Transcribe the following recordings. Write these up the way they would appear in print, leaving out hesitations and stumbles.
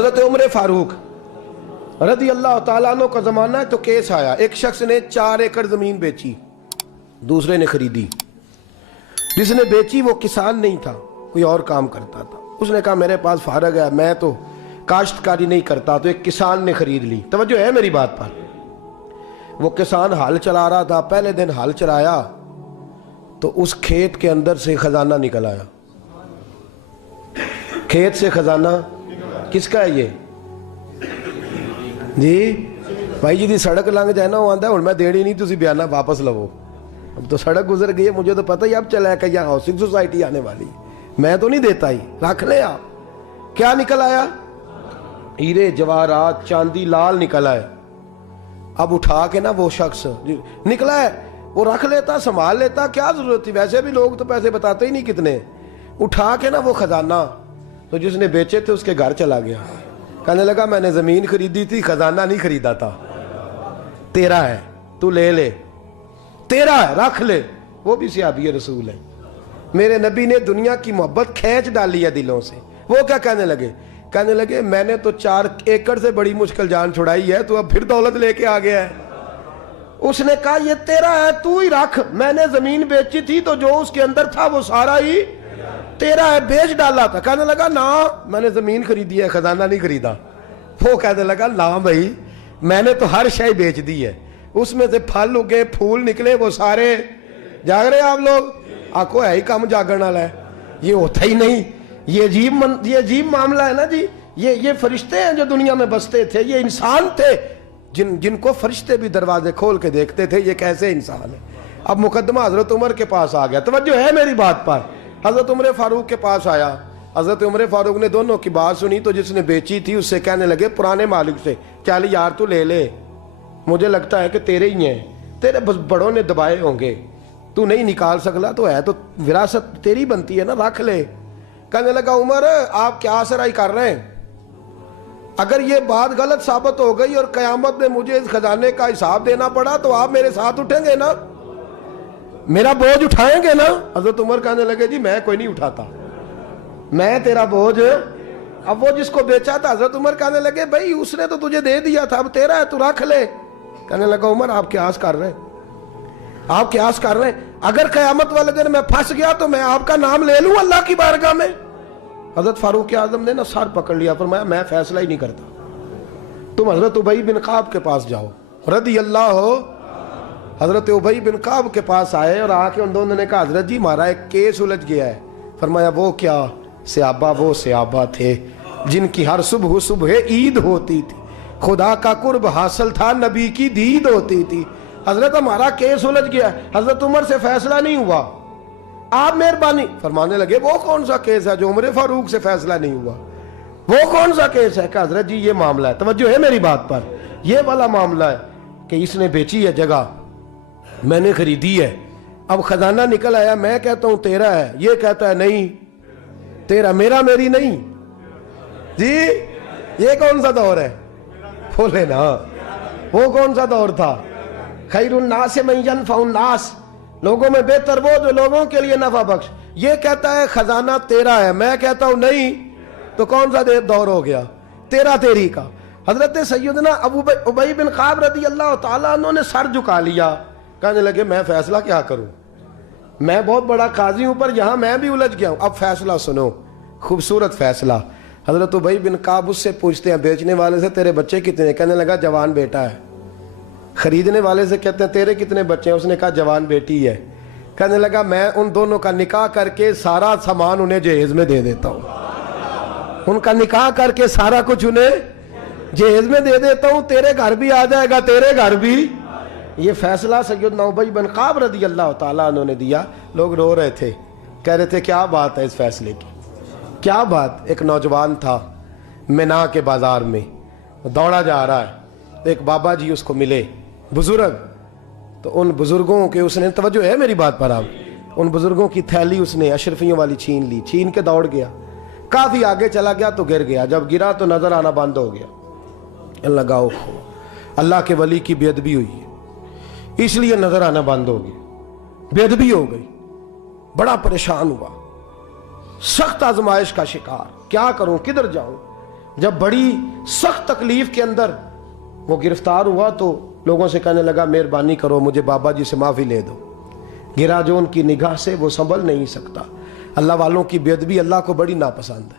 حضرت عمر فاروق رضی اللہ تعالیٰ عنہ کا زمانہ ہے تو کیس آیا، ایک شخص نے 4 ایکڑ زمین بیچی، دوسرے نے خریدی۔ جس نے بیچی وہ کسان نہیں تھا، کوئی اور کام کرتا تھا۔ اس نے کہا میرے پاس فارغ ہے، میں تو کاشتکاری نہیں کرتا، تو ایک کسان نے خرید لی۔ توجہ ہے میری بات پر؟ وہ کسان ہل چلا رہا تھا، پہلے دن ہل چلایا تو اس کھیت کے اندر سے خزانہ نکل آیا۔ کھیت سے خزانہ کس کا ہے یہ؟ جی بھائی جی دی سڑک لنگ جائے نا وہ آتا ہے اور میں دیڑی نہیں تسی بیانہ واپس لو۔ اب تو سڑک گزر گئی ہے، مجھے تو پتہ ہی اب چلا ہے کہ یہاں ہاؤسنگ سوسائٹی آنے والی، میں تو نہیں دیتا ہی، رکھ لے آپ۔ کیا نکل آیا؟ ہیرے جواہرات چاندی لال نکل آئے۔ اب اٹھا کے نا وہ شخص نکلا ہے وہ رکھ لیتا، سنبھال لیتا، کیا ضرورت تھی؟ ویسے بھی لوگ تو پیسے بتاتے ہی نہیں کتنے۔ اٹھا کے نا وہ خزانہ تو جس نے بیچے تھے اس کے گھر چلا گیا، کہنے لگا میں نے زمین خریدی تھی، خزانہ نہیں خریدا تھا، تیرا ہے، تو لے لے، تیرا ہے، رکھ لے۔ وہ بھی صحابی رسول ہے، میرے نبی نے دنیا کی محبت کھینچ ڈالی ہے دلوں سے۔ وہ کیا کہنے لگے؟ کہنے لگے میں نے تو 4 ایکڑ سے بڑی مشکل جان چھڑائی ہے، تو اب پھر دولت لے کے آ گیا ہے۔ اس نے کہا یہ تیرا ہے، تو ہی رکھ، میں نے زمین بیچی تھی تو جو اس کے اندر تھا وہ سارا ہی تیرا ہے، بیچ ڈالا تھا۔ کہنے لگا نا میں نے زمین خریدی ہے، خزانہ نہیں خریدا۔ وہ کہنے لگا نا بھائی میں نے تو ہر شے بیچ دی ہے، اس میں سے پھل اگے پھول نکلے وہ سارے۔ جاگ رہے آپ لوگ؟ آکو ہے ہی کام جاگن والا ہے، یہ ہوتا ہی نہیں۔ یہ عجیب معاملہ ہے نا جی۔ یہ فرشتے ہیں جو دنیا میں بستے تھے، یہ انسان تھے جن کو فرشتے بھی دروازے کھول کے دیکھتے تھے یہ کیسے انسان ہے۔ اب مقدمہ حضرت عمر کے پاس آ گیا، توجہ ہے میری بات پر؟ حضرت عمر فاروق کے پاس آیا، حضرت عمر فاروق نے دونوں کی بات سنی تو جس نے بیچی تھی اس سے کہنے لگے پرانے مالک سے، چل یار تو لے لے، مجھے لگتا ہے کہ تیرے ہی ہیں، تیرے بڑوں نے دبائے ہوں گے، تو نہیں نکال سکلا، تو ہے تو وراثت تیری بنتی ہے نا، رکھ لے۔ کہنے لگا عمر آپ کیا سرائی کر رہے ہیں؟ اگر یہ بات غلط ثابت ہو گئی اور قیامت میں مجھے اس خزانے کا حساب دینا پڑا تو آپ میرے ساتھ اٹھیں گے نا، میرا بوجھ اٹھائیں گے نا؟ حضرت عمر کہنے لگے جی میں کوئی نہیں اٹھاتا، میں تیرا بوجھ۔ اب وہ جس کو بیچا تھا حضرت عمر کہنے لگے بھائی اس نے تو تجھے دے دیا تھا، اب تیرا ہے تو رکھ لے۔ کہنے لگا عمر آپ قیاس کر رہے ہیں، آپ قیاس کر رہے ہیں، اگر قیامت والے دن میں پھنس گیا تو میں آپ کا نام لے لوں اللہ کی بارگاہ میں؟ حضرت فاروق اعظم نے نا سر پکڑ لیا، فرمایا میں فیصلہ ہی نہیں کرتا، تم حضرت ابی بن کعب کے پاس جاؤ رضی اللہ ہو۔ حضرت ابی بن کعب کے پاس آئے اور آ کے ان دونوں نے کہا حضرت جی ہمارا ایک کیس الجھ گیا ہے۔ فرمایا وہ کیا؟ صحابہ وہ صحابہ تھے جن کی ہر صبح عید ہوتی تھی، خدا کا قرب حاصل تھا، نبی کی دید ہوتی تھی۔ حضرت ہمارا کیس الجھ گیا ہے، حضرت عمر سے فیصلہ نہیں ہوا، آپ مہربانی فرمانے لگے وہ کون سا کیس ہے جو عمر فاروق سے فیصلہ نہیں ہوا؟ وہ کون سا کیس ہے؟ کہ حضرت جی یہ معاملہ ہے، توجہ ہے میری بات پر، یہ والا معاملہ ہے کہ اس نے بیچی ہے جگہ، میں نے خریدی ہے، اب خزانہ نکل آیا، میں کہتا ہوں تیرا ہے، یہ کہتا ہے نہیں تیرا، میرا میری نہیں۔ جی یہ کون سا دور ہے؟ بولے نا وہ کون سا دور تھا؟ خیر الناس من ینفع الناس، لوگوں میں بہتر وہ جو لوگوں کے لیے نفع بخش۔ یہ کہتا ہے خزانہ تیرا ہے، میں کہتا ہوں نہیں، تو کون سا دور ہو گیا؟ تیرا تیری کا۔ حضرت سیدنا ابی بن کعب رضی اللہ تعالیٰ عنہ نے سر جھکا لیا، کہنے لگے میں فیصلہ کیا کروں، میں بہت بڑا قاضی ہوں پر یہاں میں بھی الجھ گیا ہوں، اب فیصلہ سنو، خوبصورت فیصلہ۔ حضرت ابی بن کعب اس سے پوچھتے ہیں بیچنے والے سے تیرے بچے کتنے ہیں؟ کہنے لگا جوان بیٹا ہے۔ خریدنے والے سے کہتے ہیں تیرے کتنے بچے ہیں؟ اس نے کہا جوان بیٹی ہے۔ کہنے لگا میں ان دونوں کا نکاح کر کے سارا سامان انہیں جہیز میں دے دیتا ہوں، ان کا نکاح کر کے سارا کچھ انہیں جہیز میں دے دیتا ہوں، تیرے گھر بھی آ جائے گا، تیرے گھر بھی۔ یہ فیصلہ سیدنا ابی بن کعب رضی اللہ تعالیٰ عنہ نے دیا۔ لوگ رو رہے تھے، کہہ رہے تھے کیا بات ہے اس فیصلے کی، کیا بات۔ ایک نوجوان تھا مینا کے بازار میں دوڑا جا رہا ہے، ایک بابا جی اس کو ملے بزرگ، تو ان بزرگوں کے اس نے، توجہ ہے میری بات پر آپ، ان بزرگوں کی تھیلی اس نے اشرفیوں والی چھین لی، چھین کے دوڑ گیا، کافی آگے چلا گیا تو گر گیا، جب گرا تو نظر آنا بند ہو گیا، لگاؤ اللہ کے ولی کی بے ادبی ہوئی ہے اس لیے نظر آنا بند ہو گیا، بے ادبی ہو گئی، بڑا پریشان ہوا، سخت آزمائش کا شکار، کیا کروں کدھر جاؤں؟ جب بڑی سخت تکلیف کے اندر وہ گرفتار ہوا تو لوگوں سے کہنے لگا مہربانی کرو مجھے بابا جی سے معافی لے دو. گرا جو ان کی نگاہ سے وہ سنبھل نہیں سکتا. اللہ والوں کی بے ادبی اللہ کو بڑی ناپسند ہے.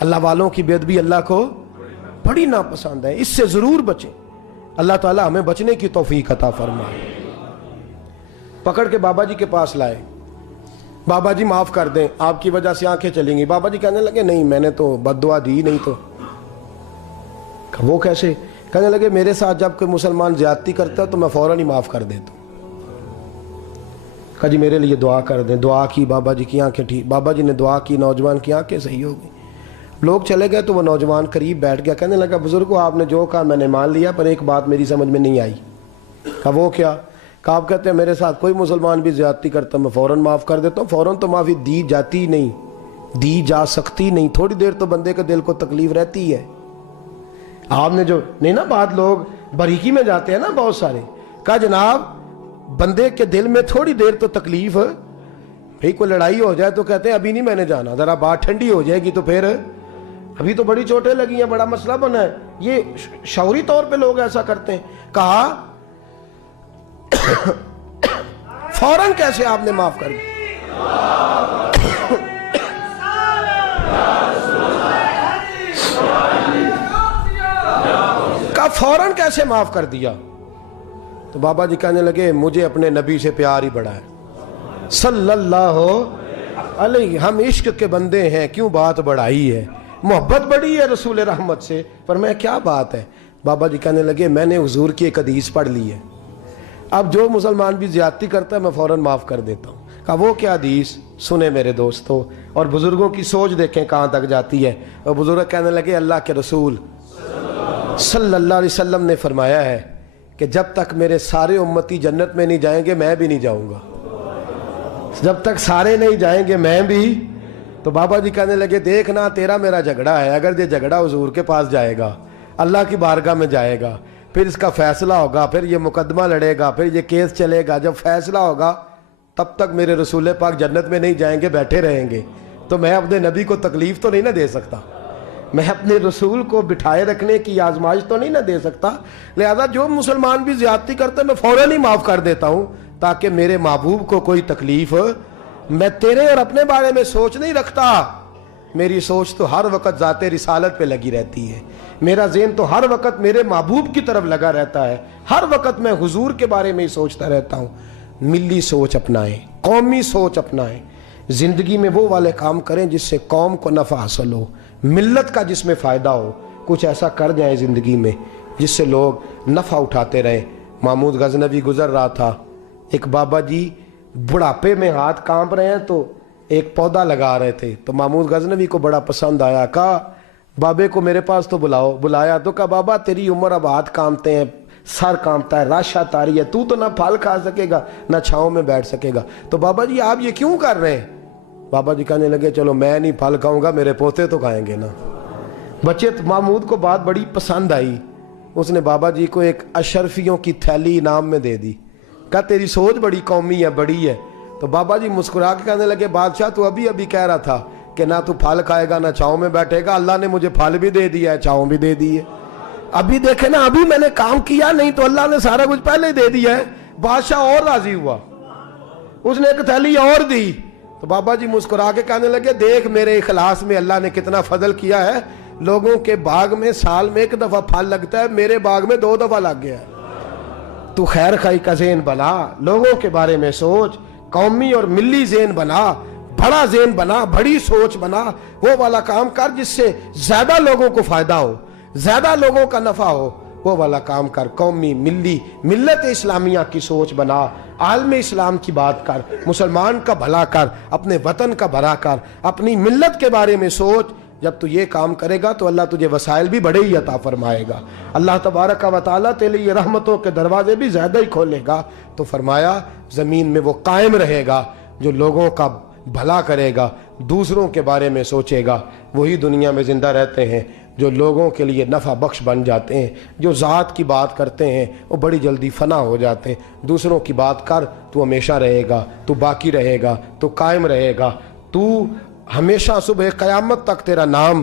اللہ والوں کی بے ادبی اللہ کو بڑی ناپسند ہے. اس سے ضرور بچیں. اللہ تعالیٰ ہمیں بچنے کی توفیق عطا فرمائے. پکڑ کے بابا جی کے پاس لائے. بابا جی معاف کر دیں, آپ کی وجہ سے آنکھیں چلیں گی. بابا جی کہنے لگے نہیں, میں نے تو بد دعا دی نہیں. تو وہ کیسے؟ کہنے لگے میرے ساتھ جب کوئی مسلمان زیادتی کرتا ہے تو میں فوراً ہی معاف کر دیتا ہوں. کہا جی میرے لیے دعا کر دیں. دعا کی, بابا جی کی آنکھیں ٹھیک. بابا جی نے دعا کی, نوجوان کی آنکھیں صحیح ہو گئی. لوگ چلے گئے تو وہ نوجوان قریب بیٹھ گیا. کہنے لگا بزرگو آپ نے جو کہا میں نے مان لیا, پر ایک بات میری سمجھ میں نہیں آئی. کہا وہ کیا؟ کہا آپ کہتے ہیں میرے ساتھ کوئی مسلمان بھی زیادتی کرتا میں فوراً معاف کر دیتا ہوں. فوراً تو معافی دی جاتی نہیں, دی جا سکتی نہیں. تھوڑی دیر تو بندے کے دل کو تکلیف رہتی ہے. آپ نے جو نہیں نا, بات لوگ باریکی میں جاتے ہیں نا بہت سارے. کہا جناب بندے کے دل میں تھوڑی دیر تو تکلیف, بھئی کوئی لڑائی ہو جائے تو کہتے ہیں ابھی نہیں میں نے جانا, ذرا بات ٹھنڈی ہو جائے گی تو پھر, ابھی تو بڑی چوٹیں لگی ہیں, بڑا مسئلہ بنا ہے. یہ شعوری طور پہ لوگ ایسا کرتے ہیں. کہا فوراً کیسے آپ نے معاف کر دیا؟ کہا فوراً کیسے معاف کر دیا؟ تو بابا جی کہنے لگے مجھے اپنے نبی سے پیار ہی بڑا ہے صلی اللہ علیہ. ہم عشق کے بندے ہیں, کیوں بات بڑھائی ہے, محبت بڑی ہے رسول رحمت سے. پر میں کیا بات ہے؟ بابا جی کہنے لگے میں نے حضور کی ایک حدیث پڑھ لی ہے, اب جو مسلمان بھی زیادتی کرتا ہے میں فوراً معاف کر دیتا ہوں. کہا وہ کیا حدیث؟ سنیں میرے دوستو, اور بزرگوں کی سوچ دیکھیں کہاں تک جاتی ہے. اور بزرگ کہنے لگے اللہ کے رسول صلی اللہ علیہ وسلم نے فرمایا ہے کہ جب تک میرے سارے امتی جنت میں نہیں جائیں گے میں بھی نہیں جاؤں گا. جب تک سارے نہیں جائیں گے میں بھی. تو بابا جی کہنے لگے دیکھنا تیرا میرا جھگڑا ہے, اگر یہ جھگڑا حضور کے پاس جائے گا, اللہ کی بارگاہ میں جائے گا, پھر اس کا فیصلہ ہوگا, پھر یہ مقدمہ لڑے گا, پھر یہ کیس چلے گا, جب فیصلہ ہوگا تب تک میرے رسول پاک جنت میں نہیں جائیں گے, بیٹھے رہیں گے. تو میں اپنے نبی کو تکلیف تو نہیں نہ دے سکتا, میں اپنے رسول کو بٹھائے رکھنے کی آزمائش تو نہیں نہ دے سکتا. لہذا جو مسلمان بھی زیادتی کرتے ہیں میں فوراً ہی معاف کر دیتا ہوں تاکہ میرے محبوب کو کوئی تکلیف. میں تیرے اور اپنے بارے میں سوچ نہیں رکھتا, میری سوچ تو ہر وقت ذات رسالت پہ لگی رہتی ہے. میرا ذہن تو ہر وقت میرے محبوب کی طرف لگا رہتا ہے. ہر وقت میں حضور کے بارے میں ہی سوچتا رہتا ہوں. ملی سوچ اپنائیں, قومی سوچ اپنائیں. زندگی میں وہ والے کام کریں جس سے قوم کو نفع حاصل ہو, ملت کا جس میں فائدہ ہو. کچھ ایسا کر جائیں زندگی میں جس سے لوگ نفع اٹھاتے رہیں. محمود غزنوی گزر رہا تھا, ایک بابا جی بڑھاپے میں ہاتھ کانپ رہے ہیں تو ایک پودا لگا رہے تھے. تو محمود غزنوی کو بڑا پسند آیا, کہا بابے کو میرے پاس تو بلاؤ. بلایا تو کہا بابا تیری عمر اب ہاتھ کانپتے ہیں, سر کانپتا ہے, راشا تاری ہے, تو نہ پھل کھا سکے گا نہ چھاؤں میں بیٹھ سکے گا. تو بابا جی آپ یہ کیوں کر رہے ہیں؟ بابا جی کہنے لگے چلو میں نہیں پھل کھاؤں گا, میرے پوتے تو کھائیں گے نا. بچے محمود کو بات بڑی پسند آئی, اس نے بابا جی کو ایک اشرفیوں کی تھیلی انعام میں دے دی. کہا تیری سوچ بڑی قومی ہے, بڑی ہے. تو بابا جی مسکرا کے کہنے لگے بادشاہ تو ابھی کہہ رہا تھا کہ نہ تو پھل کھائے گا نہ چھاؤں میں بیٹھے گا, اللہ نے مجھے پھل بھی دے دیا ہے, چھاؤں بھی دے دی ہے. ابھی دیکھیں نا, ابھی میں نے کام کیا نہیں تو اللہ نے سارا کچھ پہلے ہی دے دیا ہے. بادشاہ اور راضی ہوا, اس نے ایک تھیلی اور دی. تو بابا جی مسکرا کے کہنے لگے دیکھ میرے اخلاص میں اللہ نے کتنا فضل کیا ہے. لوگوں کے باغ میں سال میں ایک دفعہ پھل لگتا ہے, میرے باغ میں 2 دفعہ لگ گیا ہے. تو خیر خائی کا ذہن بنا, لوگوں کے بارے میں سوچ, قومی اور ملی ذہن بنا, بڑا ذہن بنا, بڑی سوچ بنا. وہ والا کام کر جس سے زیادہ لوگوں کو فائدہ ہو, زیادہ لوگوں کا نفع ہو, وہ والا کام کر. قومی ملی ملت اسلامیہ کی سوچ بنا, عالم اسلام کی بات کر, مسلمان کا بھلا کر, اپنے وطن کا بھلا کر, اپنی ملت کے بارے میں سوچ. جب تو یہ کام کرے گا تو اللہ تجھے وسائل بھی بڑے ہی عطا فرمائے گا. اللہ تبارک و تعالیٰ تیرے لیے رحمتوں کے دروازے بھی زیادہ ہی کھولے گا. تو فرمایا زمین میں وہ قائم رہے گا جو لوگوں کا بھلا کرے گا, دوسروں کے بارے میں سوچے گا. وہی دنیا میں زندہ رہتے ہیں جو لوگوں کے لیے نفع بخش بن جاتے ہیں. جو ذات کی بات کرتے ہیں وہ بڑی جلدی فنا ہو جاتے ہیں. دوسروں کی بات کر, تو ہمیشہ رہے گا, تو باقی رہے گا, تو قائم رہے گا, تو ہمیشہ صبح قیامت تک تیرا نام